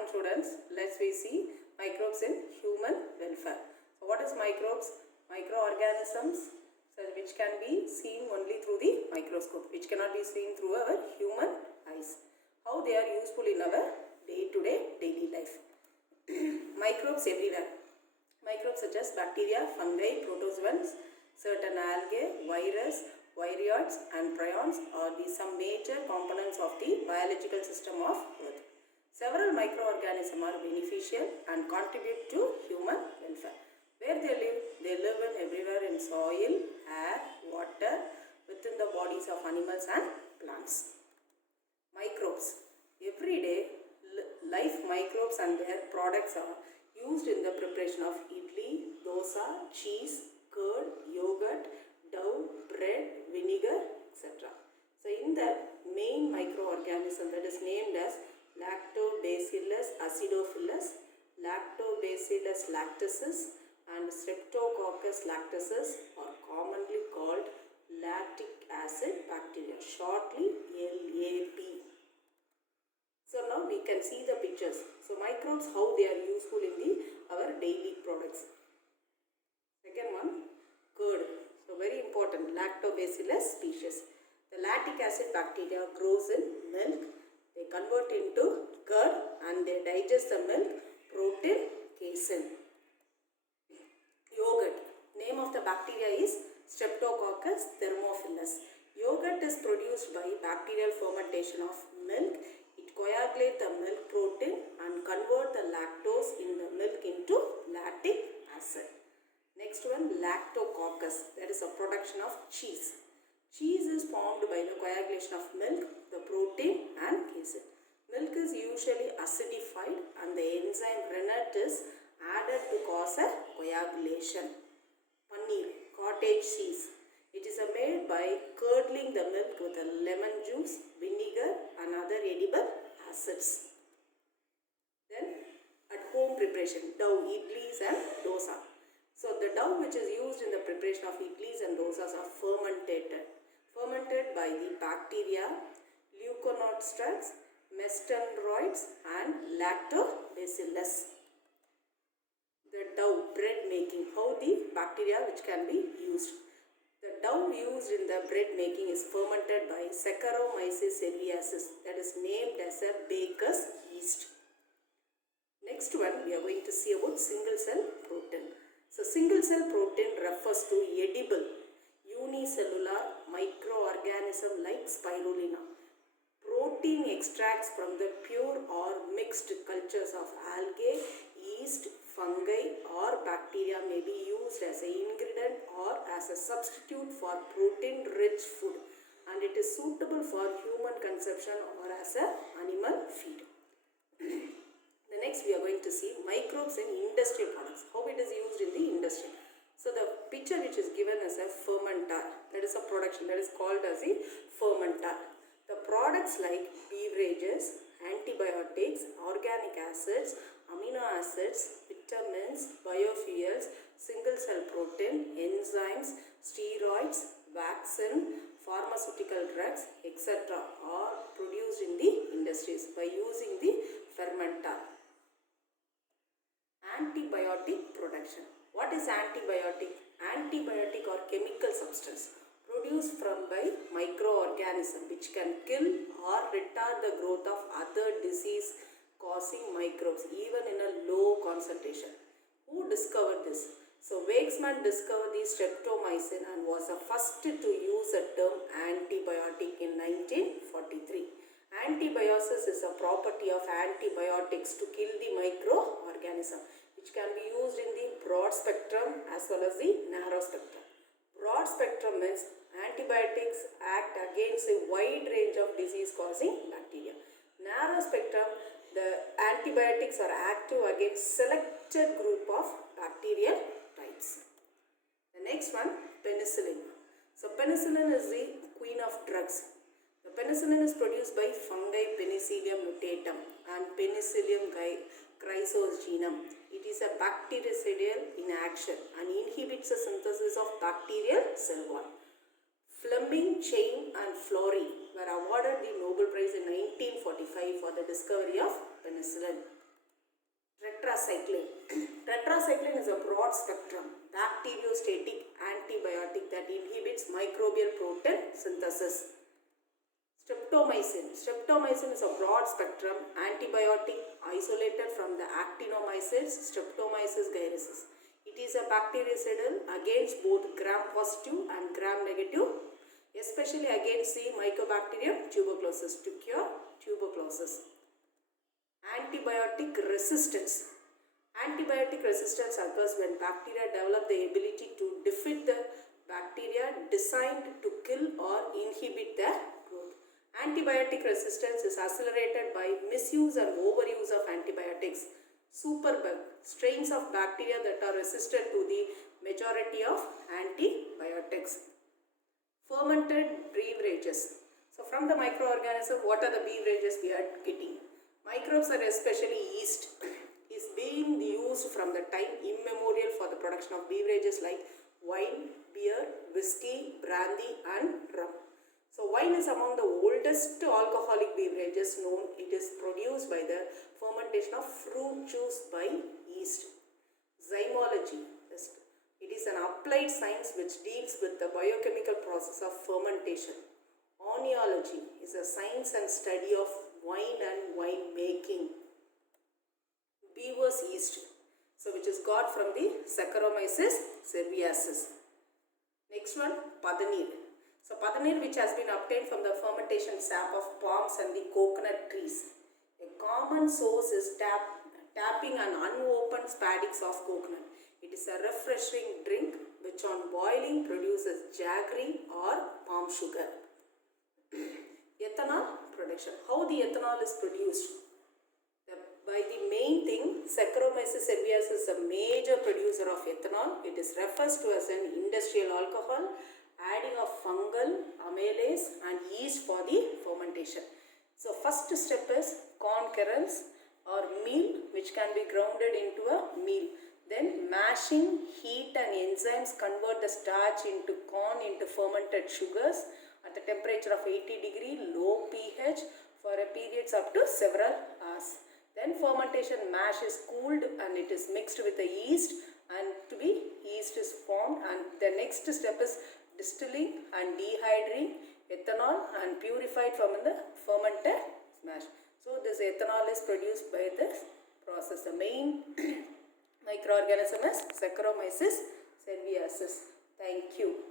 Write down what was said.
afternoon students. Let's we see microbes in human welfare. So what is microbes? Microorganisms which can be seen only through the microscope, which cannot be seen through our human eyes. How they are useful in our day-to-day daily life. Microbes everywhere. Microbes such as bacteria, fungi, protozoans, certain algae, virus, viroids and prions are some major components of the biological system of Earth. Several microorganisms are beneficial and contribute to human welfare. Where they live? They live everywhere in soil, air, water, within the bodies of animals and plants. Microbes. Everyday life microbes and their products are used in the preparation of idli, dosa, cheese, curd, yogurt, dough, bread, vinegar, etc. So in the main microorganism that is named as Lactobacillus acidophilus, Lactobacillus lactaceus and Streptococcus lactaceus are commonly called lactic acid bacteria, shortly LAB. So now we can see the pictures. So microbes, how they are useful in our daily products. Second one, curd. So very important, Lactobacillus species. The lactic acid bacteria grows in milk. They convert into curd and they digest the milk, protein, casein. Yogurt. Name of the bacteria is Streptococcus thermophilus. Yogurt is produced by bacterial fermentation of milk. It coagulates the milk protein and convert the lactose in the milk into lactic acid. Next one, Lactococcus, that is a production of cheese. Cheese is formed by the coagulation of milk, the protein and casein. Milk is usually acidified and the enzyme rennet is added to cause a coagulation. Paneer, cottage cheese. It is made by curdling the milk with a lemon juice, vinegar and other edible acids. Then at home preparation, dough, idlis and dosa. So the dough which is used in the preparation of idlis and dosas are fermented by the bacteria, Leuconostrax, Mestenoides and Lactobacillus. The dough, bread making, how the bacteria which can be used. The dough used in the bread making is fermented by Saccharomyces cerevisiae, that is named as a baker's yeast. Next one, we are going to see about single cell protein. So single cell protein refers to edible unicellular microorganism like spirulina. Protein extracts from the pure or mixed cultures of algae, yeast, fungi or bacteria may be used as an ingredient or as a substitute for protein-rich food, and it is suitable for human consumption or as an animal feed. The next we are going to see microbes in industrial products, how it is used in the industry. So the picture which is given as a fermenter, that is a production that is called as a fermenter. The products like beverages, antibiotics, organic acids, amino acids, vitamins, biofuels, single cell protein, enzymes, steroids, vaccine, pharmaceutical drugs, etc. are produced in the industries by using the fermenter. Antibiotic production. What is antibiotic? Antibiotic or chemical substance produced by microorganism which can kill or retard the growth of other disease causing microbes even in a low concentration. Who discovered this? So Weizmann discovered the streptomycin and was the first to use the term antibiotic in 1943. Antibiosis is a property of antibiotics to kill the microorganism, which can be used in the broad spectrum as well as the narrow spectrum. Broad spectrum means antibiotics act against a wide range of disease causing bacteria. Narrow spectrum, the antibiotics are active against selected group of bacterial types. The next one, penicillin. So penicillin is the queen of drugs. The penicillin is produced by fungi Penicillium notatum and Penicillium chrysogenum. It is a bactericidal in action and inhibits the synthesis of bacterial cell wall. Fleming, Chain and Florey were awarded the Nobel Prize in 1945 for the discovery of penicillin. Tetracycline. Tetracycline is a broad spectrum bacteriostatic antibiotic that inhibits microbial protein synthesis. Streptomycin. Streptomycin is a broad spectrum antibiotic isolated from the actinomycetes Streptomyces gyrasis. It is a bactericidal against both gram-positive and gram-negative, especially against the Mycobacterium tuberculosis to cure tuberculosis. Antibiotic resistance. Antibiotic resistance occurs when bacteria develop the ability to defeat the bacteria designed to kill or inhibit their growth. Antibiotic resistance is accelerated by misuse and overuse of antibiotics. Superbug, strains of bacteria that are resistant to the majority of antibiotics. Fermented beverages. So from the microorganism, what are the beverages we are getting? Microbes are especially yeast is being used from the time immemorial for the production of beverages like wine, beer, whiskey, brandy and rum. So wine is among the oldest alcoholic beverages known. It is produced by the fermentation of fruit juice by yeast. Zymology. It is an applied science which deals with the biochemical process of fermentation. Oenology is a science and study of wine and wine making. Beaver's yeast, so which is got from the Saccharomyces cerevisiae. Next one, padanir. So padanir, which has been obtained from the fermentation sap of palms and the coconut trees. A common source is tapping an unopened spadix of coconut. It is a refreshing drink which on boiling produces jaggery or palm sugar. Ethanol production. How the ethanol is produced? By the main thing, Saccharomyces cerevisiae is a major producer of ethanol. It is refers to as an industrial alcohol, adding of fungal, amylase and yeast for the fermentation. So first step is corn kernels or meal, which can be grounded into a meal. Then mashing, heat and enzymes convert the starch into corn into fermented sugars at a temperature of 80 degree low pH for a periods up to several hours. Then fermentation mash is cooled and it is mixed with the yeast and to be yeast is formed, and the next step is distilling and dehydrating ethanol and purified from the fermented mash. So this ethanol is produced by this process. The main microorganism is Saccharomyces cerevisiae. Thank you.